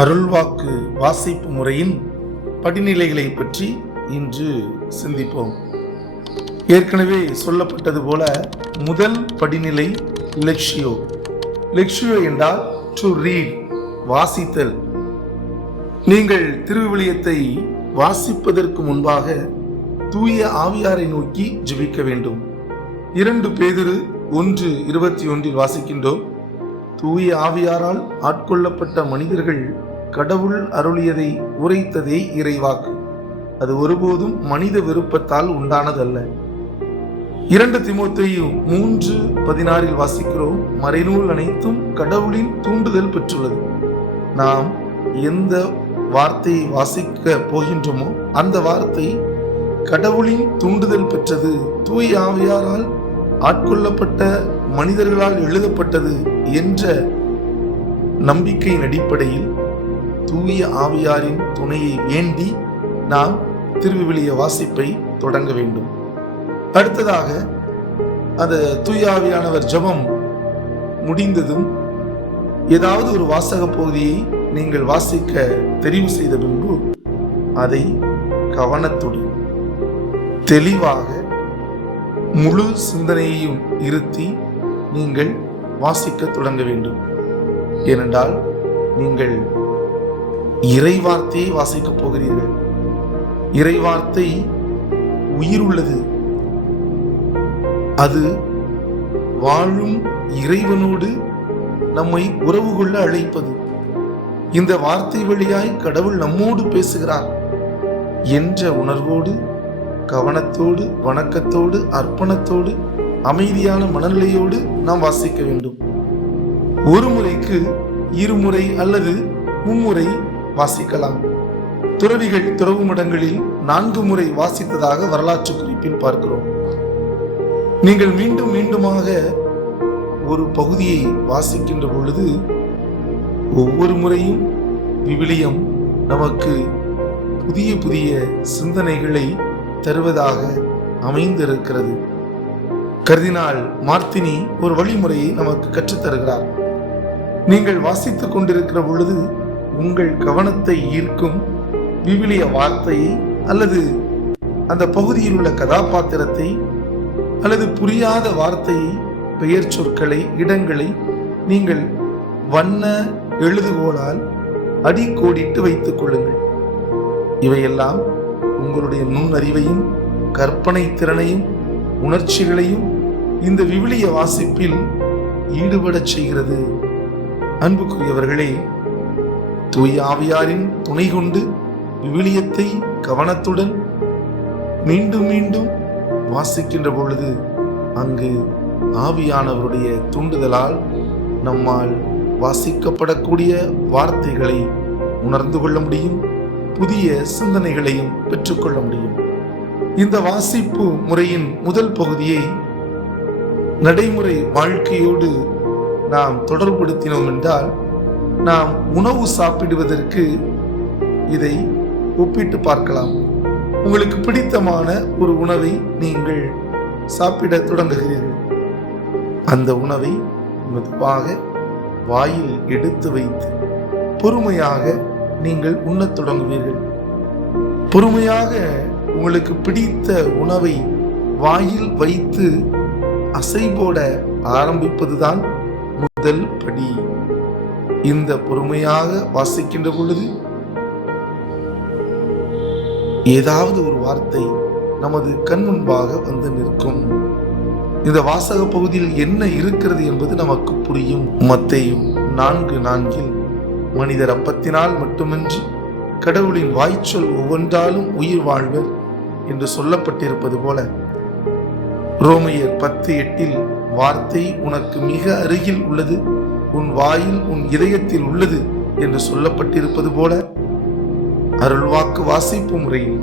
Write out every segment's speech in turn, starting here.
அருள்வாக்கு வாசிப்பு முறையின் படிநிலைகளை பற்றி இன்று சிந்திப்போம். ஏற்கனவே சொல்லப்பட்டது போல முதல் படிநிலை லெக்ஷியோ. லெக்ஷியோ என்றால் டு ரீட் வாசித்தல். நீங்கள் திருவிவிலியத்தை வாசிப்பதற்கு முன்பாக தூய ஆவியாரை நோக்கி ஜெபிக்க வேண்டும். இரண்டு பேதிரு ஒன்று இருபத்தி ஒன்றில் வாசிக்கின்றோம். தூய ஆவியாரால் ஆட்கொள்ளப்பட்ட மனிதர்கள் கடவுள் அருளியதை உரைத்ததே இறைவாக்கு. அது ஒருபோதும் மனித விருப்பத்தால் உண்டானதல்ல. இரண்டு திமுத்தையும் மூன்று பதினாறில் வாசிக்கிறோம். மறைநூல் அனைத்தும் கடவுளின் தூண்டுதல் பெற்றுள்ளது. நாம் எந்த வார்த்தையை வாசிக்க போகின்றோமோ அந்த வார்த்தை கடவுளின் தூண்டுதல் பெற்றது. தூய் ஆவியாரால் ஆட்கொள்ளப்பட்ட மனிதர்களால் எழுதப்பட்டது என்ற நம்பிக்கையின் அடிப்படையில் தூய ஆவியாரின் துணையை வேண்டி நாம் திருவிவிலிய வாசிப்பை தொடங்க வேண்டும். அடுத்ததாக அந்த தூய ஆவியானவர் ஜெபம் முடிந்ததும் ஏதாவது ஒரு வாசக பகுதியை நீங்கள் வாசிக்க தெரிவு செய்த பின்பு அதை கவனத்துடன் தெளிவாக முழு சிந்தனையையும் இருத்தி நீங்கள் வாசிக்க தொடங்க வேண்டும். ஏனென்றால் நீங்கள் இறைவார்த்தையை வாசிக்கப் போகிறீர்கள். இறைவார்த்தை உயிர் உள்ளது அது வாழும் இறைவனோடு நம்மை உறவு கொள்ள அழைப்பது. இந்த வார்த்தை வழியாய் கடவுள் நம்மோடு பேசுகிறார் என்ற உணர்வோடு கவனத்தோடு வணக்கத்தோடு அர்ப்பணத்தோடு அமைதியான மனநிலையோடு நாம் வாசிக்க வேண்டும். ஒரு முறைக்கு இருமுறை அல்லது மும்முறை வாசிக்கலாம். துறவிகள் துறவுமிடங்களில் நான்கு முறை வாசித்ததாக வரலாற்று குறிப்பில் பார்க்கிறோம். நீங்கள் மீண்டும் மீண்டுமாக ஒரு பகுதியை வாசிக்கின்ற பொழுது ஒவ்வொரு முறையும் விவிலியம் நமக்கு புதிய புதிய சிந்தனைகளை தருவதாக அமைந்திருக்கிறது. கர்தினால் மார்த்தினி ஒரு வழிமுறையை நமக்கு கற்றுத்தருகிறார். நீங்கள் வாசித்துக் கொண்டிருக்கிற பொழுது உங்கள் கவனத்தை ஈர்க்கும் விவிலிய வார்த்தையை அல்லது அந்த பகுதியில் உள்ள கதாபாத்திரத்தை அல்லது புரியாத வார்த்தையை பெயர் சொற்களை இடங்களை நீங்கள் வண்ண எழுதுகோளால் அடிக்கோடிட்டு வைத்துக் கொள்ளுங்கள். இவையெல்லாம் உங்களுடைய நுண்ணறிவையும் கற்பனை திறனையும் உணர்ச்சிகளையும் இந்த விவிலிய வாசிப்பில் ஈடுபடச் செய்கிறது. அன்புக்குரியவர்களே தூய் ஆவியாரின் துணை கொண்டு விவிலியத்தை கவனத்துடன் மீண்டும் மீண்டும் வாசிக்கின்ற பொழுது அங்கு ஆவியானவருடைய தூண்டுதலால் நம்மால் வாசிக்கப்படக்கூடிய வார்த்தைகளை உணர்ந்து கொள்ள முடியும் புதிய சிந்தனைகளையும் பெற்றுக்கொள்ள முடியும். இந்த வாசிப்பு முறையின் முதல் பகுதியை நடைமுறை வாழ்க்கையோடு நாம் தொடர்புபடுத்தினோம் என்றால் நாம் உணவு சாப்பிடுவதற்கு இதை ஒப்பிட்டு பார்க்கலாம். உங்களுக்கு பிடித்தமான ஒரு உணவை நீங்கள் சாப்பிட தொடங்குகிறீர்கள். அந்த உணவை மெதுவாக வாயில் எடுத்து வைத்து பொறுமையாக நீங்கள் உண்ணத் தொடங்குவீர்கள். பொறுமையாக உங்களுக்கு பிடித்த உணவை வாயில் வைத்து அசை போட ஆரம்பிப்பதுதான் முதல் படி. இந்த பொறுமையாக வாசிக்கின்ற பொழுது ஏதாவது ஒரு வார்த்தை நமது கண் முன்பாக வந்து நிற்கும். இந்த வாசக பகுதியில் என்ன இருக்கிறது என்பது நமக்கு புரியும். மத்தையும் நான்கு நான்கில் மனிதர் அப்பத்தினால் மட்டுமின்றி கடவுளின் வாய்ச்சொல் ஒவ்வொன்றாலும் உயிர் வாழ்வர் என்று சொல்லப்பட்டிருப்பது போல ரோமையர் பத்து எட்டில் வார்த்தை உனக்கு மிக அருகில் உள்ளது. உன் வாயில் உன் இதயத்தில் உள்ளது என்று சொல்லப்பட்டிருப்பது போல அருள்வாக்கு வாசிப்பு முறையில்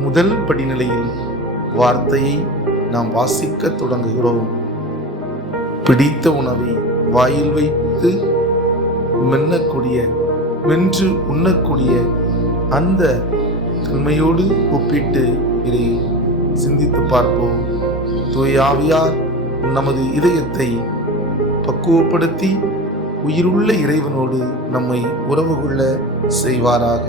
முதல் படிநிலையில் வார்த்தையை நாம் வாசிக்க தொடங்குகிறோம். பிடித்த உணவை வாயில் வைத்து மென்னக்கூடிய மென்று உண்ணக்கூடிய அந்த தன்மையோடு ஒப்பிட்டு இதை சிந்தித்து பார்ப்போம். தூயாவியார் நமது இதயத்தை பக்குவப்படுத்தி உயிருள்ள இறைவனோடு நம்மை உறவு கொள்ள செய்வாராக.